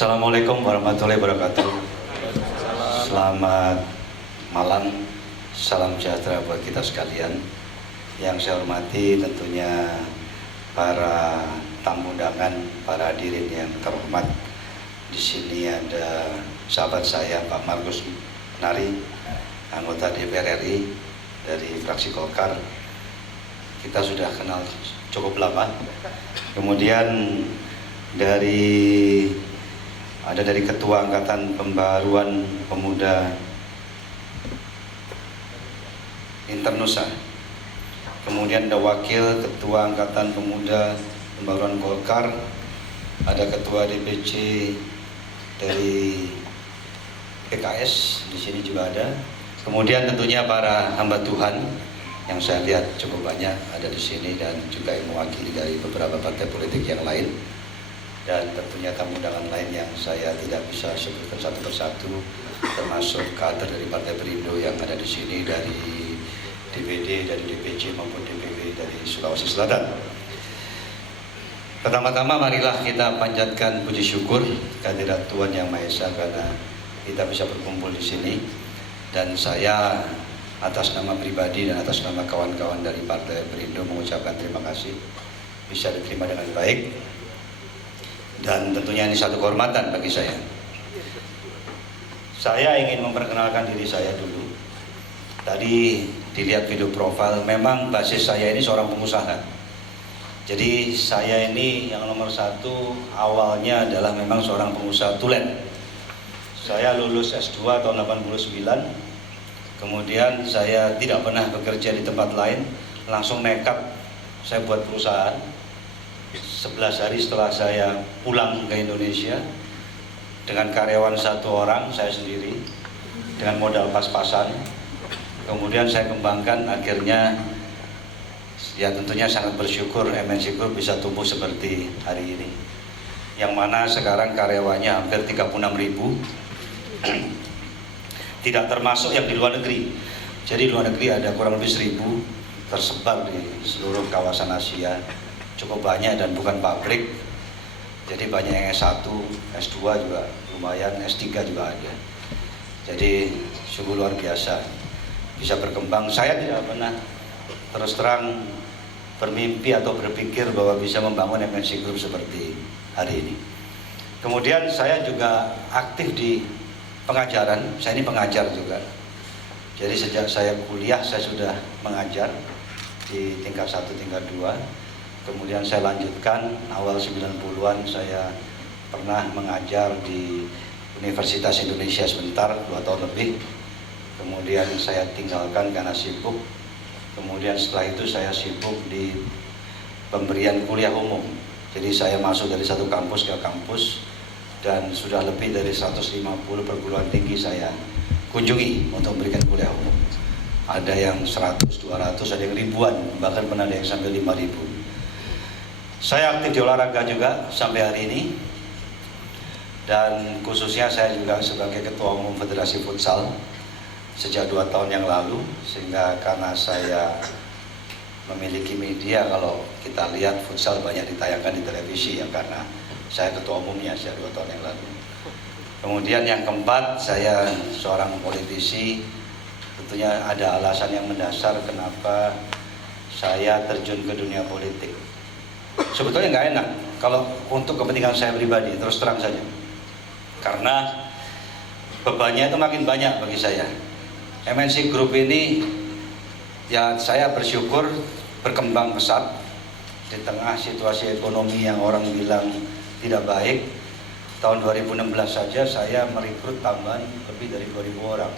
Assalamualaikum warahmatullahi wabarakatuh. Selamat malam, salam sejahtera buat kita sekalian. Yang saya hormati tentunya para tamu undangan, para hadirin yang terhormat. Di sini ada sahabat saya Pak Markus Nari, anggota DPR RI dari fraksi Golkar. Kita sudah kenal cukup lama. Kemudian ada dari Ketua Angkatan Pembaruan Pemuda Internusa. Kemudian ada Wakil Ketua Angkatan Pemuda Pembaruan Golkar, ada Ketua DPC dari PKS, di sini juga ada. Kemudian tentunya para hamba Tuhan yang saya lihat cukup banyak ada di sini dan juga yang mewakili dari beberapa partai politik yang lain. Dan tentunya tamu undangan lain yang saya tidak bisa sebutkan satu persatu, termasuk kader dari Partai Perindo yang ada di sini dari DPD, dari DPC maupun DPW dari Sulawesi Selatan. Pertama-tama marilah kita panjatkan puji syukur kehadirat Tuhan Yang Maha Esa karena kita bisa berkumpul di sini. Dan saya atas nama pribadi dan atas nama kawan-kawan dari Partai Perindo mengucapkan terima kasih bisa diterima dengan baik. Dan tentunya ini satu kehormatan bagi saya. Saya ingin memperkenalkan diri saya dulu. Tadi dilihat video profil, memang basis saya ini seorang pengusaha. Jadi saya ini yang nomor satu awalnya adalah memang seorang pengusaha tulen. Saya lulus S2 tahun 89. Kemudian saya tidak pernah bekerja di tempat lain, langsung nekat saya buat perusahaan. 11 hari setelah saya pulang ke Indonesia dengan karyawan satu orang, saya sendiri, dengan modal pas-pasan. Kemudian saya kembangkan, akhirnya ya tentunya sangat bersyukur MNC Group bisa tumbuh seperti hari ini, yang mana sekarang karyawannya hampir 36.000, tidak termasuk yang di luar negeri. Jadi di luar negeri ada kurang lebih 1.000 tersebar di seluruh kawasan Asia. Cukup banyak dan bukan pabrik, jadi banyak yang S1, S2 juga lumayan, S3 juga ada. Jadi sungguh luar biasa bisa berkembang. Saya tidak pernah terus terang bermimpi atau berpikir bahwa bisa membangun MNC Group seperti hari ini. Kemudian saya juga aktif di pengajaran, saya ini pengajar juga. Jadi sejak saya kuliah saya sudah mengajar di tingkat 1, tingkat 2. Kemudian saya lanjutkan, awal 90-an saya pernah mengajar di Universitas Indonesia sebentar, 2 tahun lebih. Kemudian saya tinggalkan karena sibuk. Kemudian setelah itu saya sibuk di pemberian kuliah umum. Jadi saya masuk dari satu kampus ke kampus dan sudah lebih dari 150 perguruan tinggi saya kunjungi untuk memberikan kuliah umum. Ada yang 100, 200, ada yang ribuan, bahkan pernah ada yang sampai 5.000. Saya aktif di olahraga juga sampai hari ini, dan khususnya saya juga sebagai Ketua Umum Federasi Futsal sejak 2 tahun yang lalu. Sehingga karena saya memiliki media, kalau kita lihat futsal banyak ditayangkan di televisi ya, karena saya Ketua Umumnya sejak 2 tahun yang lalu. Kemudian yang keempat, saya seorang politisi. Tentunya ada alasan yang mendasar kenapa saya terjun ke dunia politik. Sebetulnya nggak enak kalau untuk kepentingan saya pribadi, terus terang saja, karena bebannya itu makin banyak bagi saya. MNC Group ini ya saya bersyukur berkembang pesat di tengah situasi ekonomi yang orang bilang tidak baik. Tahun 2016 saja saya merekrut tambahan lebih dari 2.000 orang.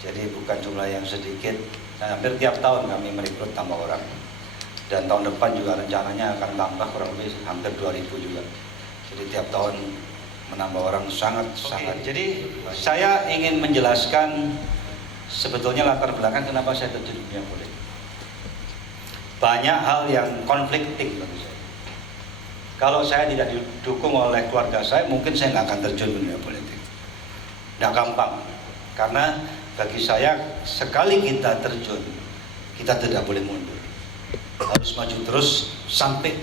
Jadi bukan jumlah yang sedikit. Nah, hampir tiap tahun kami merekrut tambah orang. Dan tahun depan juga rencananya akan tambah kurang lebih hampir 2.000 juga. Jadi tiap tahun menambah orang sangat. Jadi saya ingin menjelaskan sebetulnya latar belakang kenapa saya terjun di dunia politik. Banyak hal yang konflikting bagi saya. Kalau saya tidak didukung oleh keluarga saya, mungkin saya nggak akan terjun di dunia politik. Nggak gampang, karena bagi saya sekali kita terjun, kita tidak boleh mundur. Harus maju terus sampai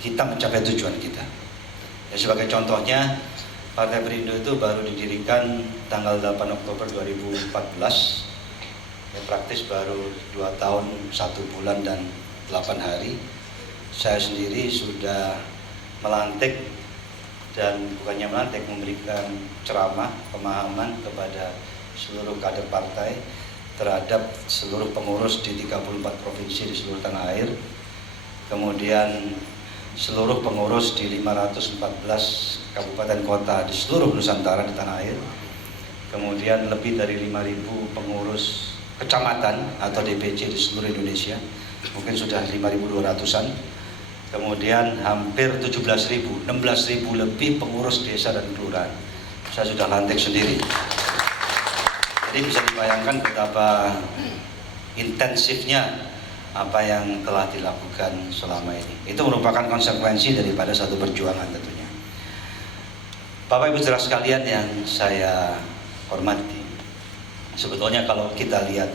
kita mencapai tujuan kita. Ya, sebagai contohnya, Partai Perindo itu baru didirikan tanggal 8 Oktober 2014. Ya, praktis baru 2 tahun 1 bulan dan 8 hari. Saya sendiri sudah melantik, dan bukannya melantik, memberikan ceramah pemahaman kepada seluruh kader partai terhadap seluruh pengurus di 34 provinsi di seluruh tanah air, kemudian seluruh pengurus di 514 kabupaten kota di seluruh Nusantara di tanah air, kemudian lebih dari 5.000 pengurus kecamatan atau DPC di seluruh Indonesia, mungkin sudah 5.200-an, kemudian hampir 16.000 lebih pengurus desa dan kelurahan saya sudah lantik sendiri. Jadi bisa dibayangkan betapa intensifnya apa yang telah dilakukan selama ini. Itu merupakan konsekuensi daripada satu perjuangan tentunya. Bapak Ibu saudara sekalian yang saya hormati, sebetulnya kalau kita lihat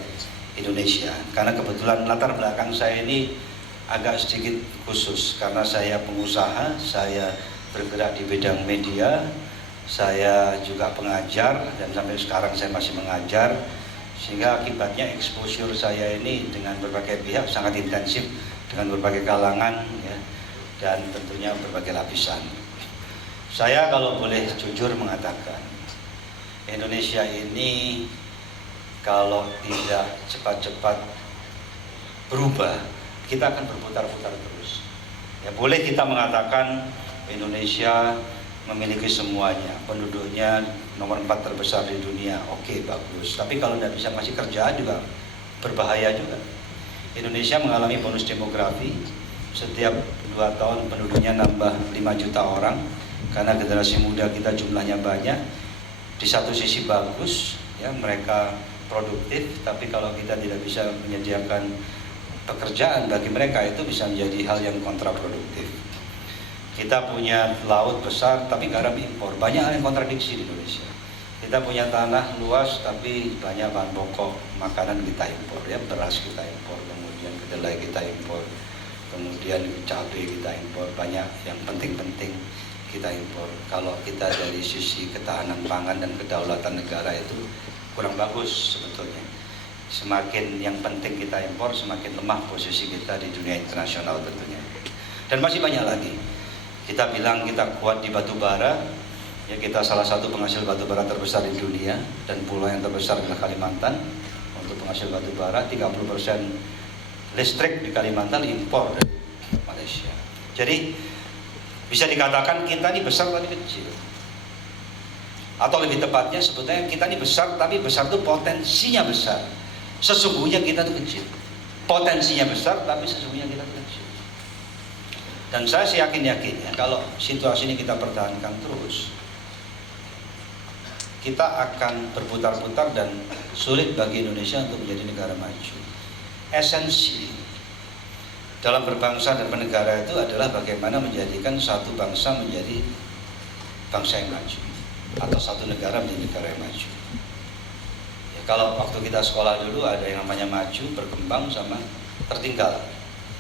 Indonesia, karena kebetulan latar belakang saya ini agak sedikit khusus, karena saya pengusaha, saya bergerak di bidang media, saya juga pengajar, dan sampai sekarang saya masih mengajar, sehingga akibatnya exposure saya ini dengan berbagai pihak sangat intensif, dengan berbagai kalangan, ya, dan tentunya berbagai lapisan. Saya kalau boleh jujur mengatakan, Indonesia ini kalau tidak cepat-cepat berubah, kita akan berputar-putar terus. Ya, boleh kita mengatakan Indonesia memiliki semuanya, penduduknya nomor 4 terbesar di dunia, oke, bagus. Tapi kalau tidak bisa masih kerjaan juga berbahaya juga. Indonesia mengalami bonus demografi, setiap 2 tahun penduduknya nambah 5 juta orang, karena generasi muda kita jumlahnya banyak. Di satu sisi bagus, ya, mereka produktif, tapi kalau kita tidak bisa menyediakan pekerjaan bagi mereka, itu bisa menjadi hal yang kontraproduktif. Kita punya laut besar tapi garam impor, banyak hal yang kontradiksi di Indonesia. Kita punya tanah luas tapi banyak bahan pokok makanan kita impor, ya, beras kita impor, kemudian kedelai kita impor, kemudian cabai kita impor, banyak yang penting-penting kita impor. Kalau kita dari sisi ketahanan pangan dan kedaulatan negara itu kurang bagus sebetulnya. Semakin yang penting kita impor, semakin lemah posisi kita di dunia internasional tentunya. Dan masih banyak lagi. Kita bilang kita kuat di batu bara, ya, kita salah satu penghasil batu bara terbesar di dunia, dan pulau yang terbesar adalah Kalimantan. Untuk penghasil batu bara, 30% listrik di Kalimantan impor dari Malaysia. Jadi bisa dikatakan kita ini besar tapi kecil. Atau lebih tepatnya sebetulnya kita ini besar, tapi besar itu potensinya besar. Sesungguhnya kita itu kecil. Potensinya besar, tapi sesungguhnya kita itu kecil. Dan saya sih yakin-yakin, ya, kalau situasi ini kita pertahankan terus, kita akan berputar-putar dan sulit bagi Indonesia untuk menjadi negara maju. Esensi dalam berbangsa dan bernegara itu adalah bagaimana menjadikan satu bangsa menjadi bangsa yang maju, atau satu negara menjadi negara yang maju. Ya, kalau waktu kita sekolah dulu ada yang namanya maju, berkembang, sama tertinggal.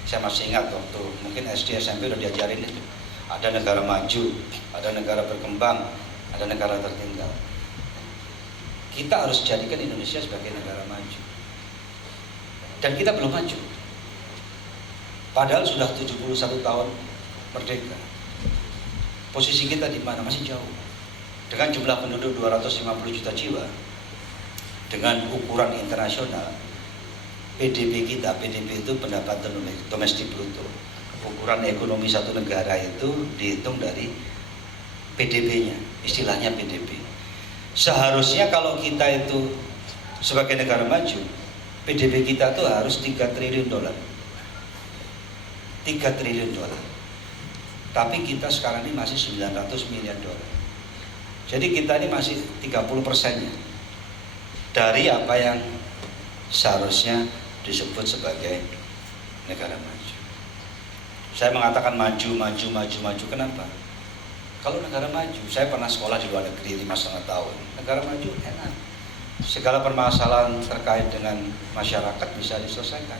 Saya masih ingat waktu mungkin SD, SMP udah diajarin itu. Ada negara maju, ada negara berkembang, ada negara tertinggal. Kita harus jadikan Indonesia sebagai negara maju. Dan kita belum maju. Padahal sudah 71 tahun merdeka. Posisi kita di mana? Masih jauh. Dengan jumlah penduduk 250 juta jiwa, dengan ukuran internasional, PDB kita, PDB itu pendapatan domestik bruto. Ukuran ekonomi satu negara itu dihitung dari PDB-nya, istilahnya PDB. Seharusnya kalau kita itu sebagai negara maju, PDB kita tuh harus 3 triliun dolar. 3 triliun dolar. Tapi kita sekarang ini masih 900 miliar dolar. Jadi kita ini masih 30%-nya dari apa yang seharusnya disebut sebagai negara maju. Saya mengatakan maju. Kenapa? Kalau negara maju, saya pernah sekolah di luar negeri 5,5 tahun. Negara maju enak. Segala permasalahan terkait dengan masyarakat bisa diselesaikan.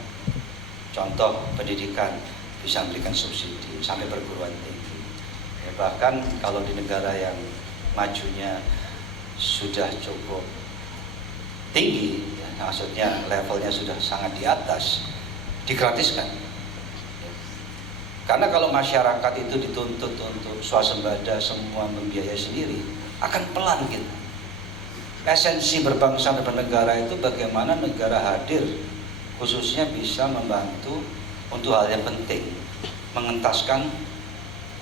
Contoh pendidikan, bisa memberikan subsidi sampai perguruan tinggi. Ya, bahkan kalau di negara yang majunya sudah cukup tinggi, ya, maksudnya levelnya sudah sangat di atas, digratiskan. Karena kalau masyarakat itu dituntut untuk swasembada semua membiayai sendiri, akan pelan gitu. Esensi berbangsa dan bernegara itu bagaimana negara hadir, khususnya bisa membantu untuk hal yang penting, mengentaskan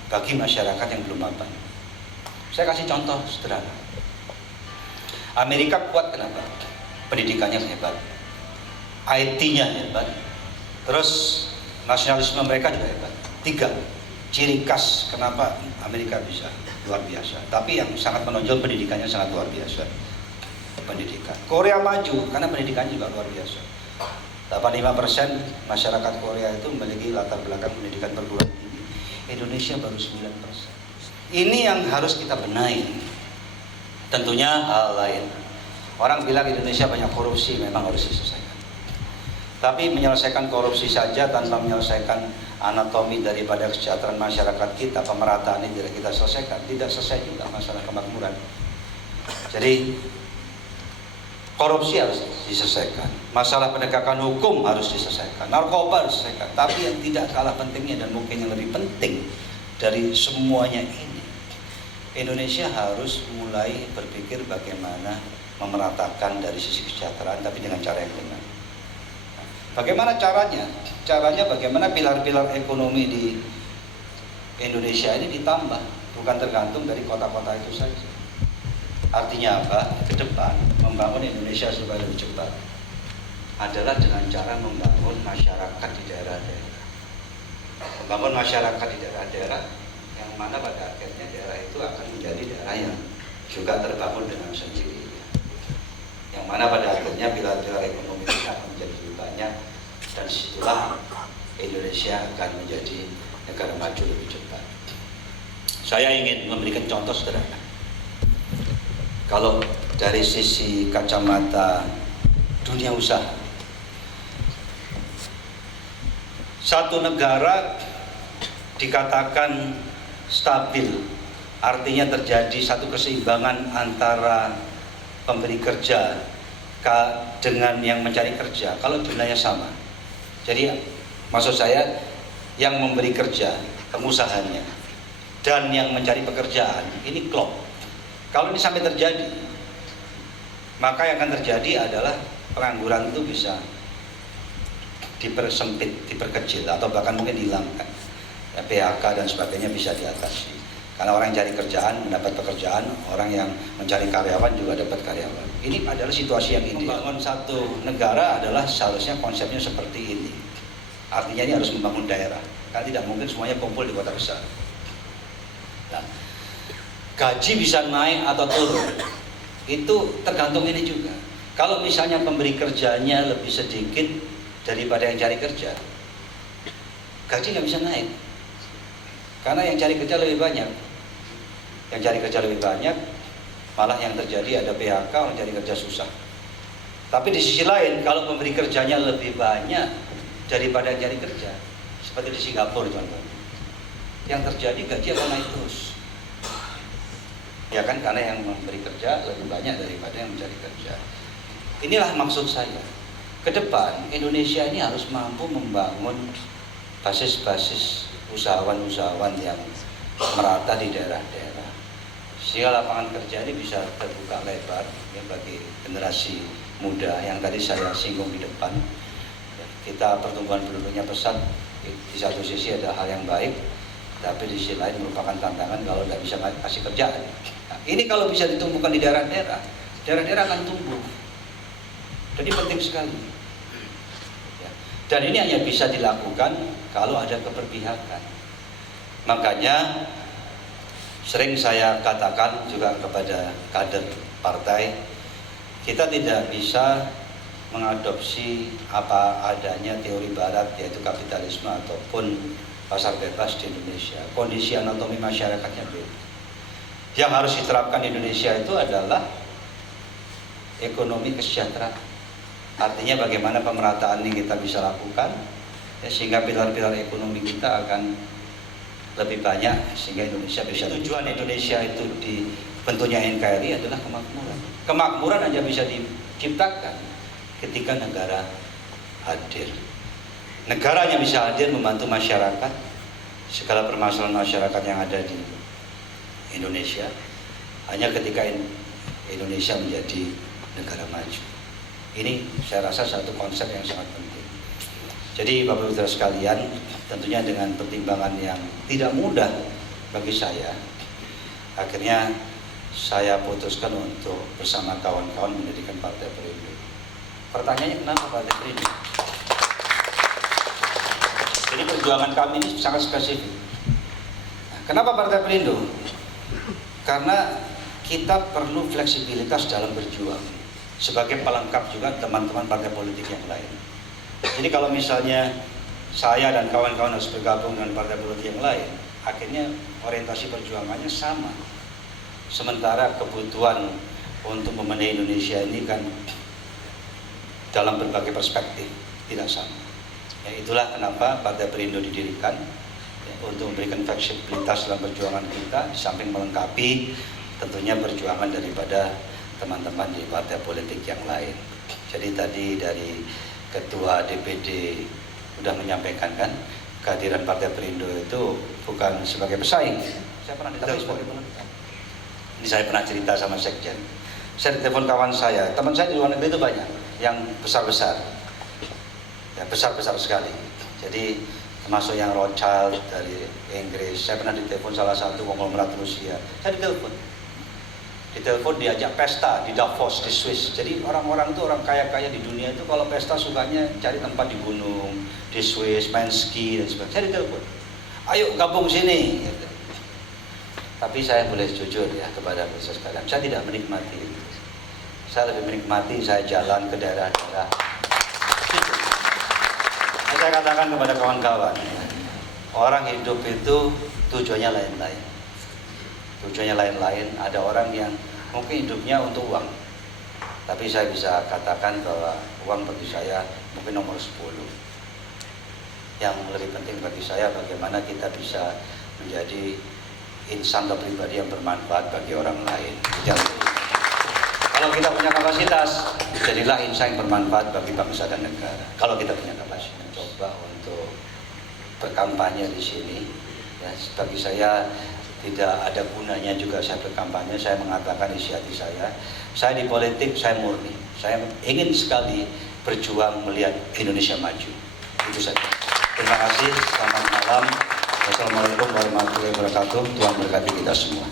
bagi masyarakat yang belum mapan. Saya kasih contoh sederhana. Amerika kuat kenapa? Pendidikannya hebat, IT-nya hebat, terus nasionalisme mereka juga hebat. 3 ciri khas kenapa Amerika bisa luar biasa. Tapi yang sangat menonjol pendidikannya sangat luar biasa. Pendidikan. Korea maju karena pendidikannya juga luar biasa. 85% masyarakat Korea itu memiliki latar belakang pendidikan perguruan tinggi. Indonesia baru 9%. Ini yang harus kita benahi. Tentunya hal lain. Orang bilang Indonesia banyak korupsi, memang harus diselesaikan. Tapi menyelesaikan korupsi saja tanpa menyelesaikan anatomi daripada kesejahteraan masyarakat kita, pemerataan ini tidak kita selesaikan, tidak selesai juga masalah kemakmuran. Jadi korupsi harus diselesaikan, masalah penegakan hukum harus diselesaikan, narkoba harus diselesaikan. Tapi yang tidak kalah pentingnya dan mungkin yang lebih penting dari semuanya ini, Indonesia harus mulai berpikir bagaimana memeratakan dari sisi kesejahteraan, tapi dengan cara yang benar. Bagaimana caranya? Caranya bagaimana pilar-pilar ekonomi di Indonesia ini ditambah, bukan tergantung dari kota-kota itu saja. Artinya apa? Ke depan membangun Indonesia supaya lebih cepat adalah dengan cara membangun masyarakat di daerah-daerah. Membangun masyarakat di daerah-daerah yang mana pada akhirnya daerah itu akan menjadi daerah yang juga terbangun dengan sendirinya. Yang mana pada akhirnya pilar-pilar ekonomi itu akan menjadi lebih banyak, dan disitulah Indonesia akan menjadi negara maju lebih cepat. Saya ingin memberikan contoh sederhana. Kalau dari sisi kacamata dunia usaha, satu negara dikatakan stabil, artinya terjadi satu keseimbangan antara pemberi kerja dengan yang mencari kerja. Kalau jumlahnya sama, jadi maksud saya yang memberi kerja, pengusahanya, dan yang mencari pekerjaan ini klop. Kalau ini sampai terjadi, maka yang akan terjadi adalah pengangguran itu bisa dipersempit, diperkecil, atau bahkan mungkin dihilangkan. Ya, PHK dan sebagainya bisa diatasi. Karena orang yang cari kerjaan mendapat pekerjaan, orang yang mencari karyawan juga dapat karyawan. Ini adalah situasi yang ideal. Membangun satu negara adalah seharusnya konsepnya seperti ini. Artinya ini harus membangun daerah, karena tidak mungkin semuanya kumpul di kota besar. Nah, gaji bisa naik atau turun, itu tergantung ini juga. Kalau misalnya pemberi kerjanya lebih sedikit daripada yang cari kerja, gaji nggak bisa naik. Karena yang cari kerja lebih banyak. Yang cari kerja lebih banyak, malah yang terjadi ada PHK, orang cari kerja susah. Tapi di sisi lain, kalau pemberi kerjanya lebih banyak daripada yang cari kerja, seperti di Singapura contohnya, yang terjadi gaji akan naik terus. Ya kan, karena yang memberi kerja lebih banyak daripada yang mencari kerja. Inilah maksud saya. Ke depan, Indonesia ini harus mampu membangun basis-basis usahawan-usahawan yang merata di daerah-daerah, sehingga lapangan kerja ini bisa terbuka lebar ya, bagi generasi muda yang tadi saya singgung di depan. Kita pertumbuhan penduduknya pesat, di satu sisi ada hal yang baik, tapi di sisi lain merupakan tantangan kalau tidak bisa kasih kerjaan. Nah, ini kalau bisa ditumbuhkan di daerah-daerah, daerah-daerah akan tumbuh. Jadi penting sekali. Dan ini hanya bisa dilakukan kalau ada keberpihakan. Makanya sering saya katakan juga kepada kader partai, kita tidak bisa mengadopsi apa adanya teori barat, yaitu kapitalisme ataupun pasar bebas di Indonesia. Kondisi anatomi masyarakatnya beda. Yang harus diterapkan di Indonesia itu adalah ekonomi kesejahteraan. Artinya bagaimana pemerataan ini kita bisa lakukan ya, sehingga pilar-pilar ekonomi kita akan lebih banyak, sehingga Indonesia bisa. Tujuan Indonesia itu bentuknya NKRI adalah kemakmuran. Kemakmuran hanya bisa diciptakan ketika negara hadir. Negaranya bisa hadir membantu masyarakat, segala permasalahan masyarakat yang ada di Indonesia, hanya ketika Indonesia menjadi negara maju. Ini saya rasa satu konsep yang sangat penting. Jadi Bapak Ibu Saudara sekalian, tentunya dengan pertimbangan yang tidak mudah bagi saya, akhirnya saya putuskan untuk bersama kawan-kawan mendirikan Partai Perindo. Pertanyaannya, kenapa Partai Perindo? Jadi perjuangan kami ini sangat spesifik. Kenapa Partai Perindo? Karena kita perlu fleksibilitas dalam berjuang sebagai pelengkap juga teman-teman partai politik yang lain. Jadi kalau misalnya saya dan kawan-kawan harus bergabung dengan partai politik yang lain, akhirnya orientasi perjuangannya sama. Sementara kebutuhan untuk memenuhi Indonesia ini kan dalam berbagai perspektif tidak sama. Ya, itulah kenapa Partai Perindo didirikan, ya, untuk memberikan fleksibilitas dalam perjuangan kita, di samping melengkapi tentunya perjuangan daripada teman-teman di partai politik yang lain. Jadi tadi dari Ketua DPD sudah menyampaikan kan, kehadiran Partai Perindo itu bukan sebagai pesaing. Saya pernah ditelepon sebagai pelengkap. Ini saya pernah cerita sama Sekjen. Saya ditelepon kawan saya, teman saya di luar negeri itu banyak, yang besar-besar, ya, besar-besar sekali. Jadi termasuk yang Rothschild dari Inggris. Saya pernah ditelepon salah satu konglomerat Rusia. Saya ditelepon diajak pesta di Davos di Swiss. Jadi orang-orang itu, orang kaya-kaya di dunia itu kalau pesta sukanya cari tempat di gunung, di Swiss, main ski dan sebagainya. Saya ditelepon, ayo gabung sini. Gitu. Tapi saya boleh jujur ya kepada pemirsa sekalian, saya tidak menikmati. Saya lebih menikmati saya jalan ke daerah-daerah. Saya katakan kepada kawan-kawan, orang hidup itu tujuannya lain-lain. Tujuannya lain-lain. Ada orang yang mungkin hidupnya untuk uang, tapi saya bisa katakan bahwa uang bagi saya mungkin nomor 10. Yang lebih penting bagi saya bagaimana kita bisa menjadi insan atau pribadi yang bermanfaat bagi orang lain. Kalau kita punya kapasitas, jadilah insan yang bermanfaat bagi bangsa dan negara. Kalau kita punya kapasitas, coba untuk berkampanye di sini. Ya, bagi saya tidak ada gunanya juga saya berkampanye. Saya mengatakan isi hati saya di politik saya murni. Saya ingin sekali berjuang melihat Indonesia maju. Itu saja. Terima kasih. Selamat malam. Wassalamualaikum warahmatullahi wabarakatuh. Tuhan berkati kita semua.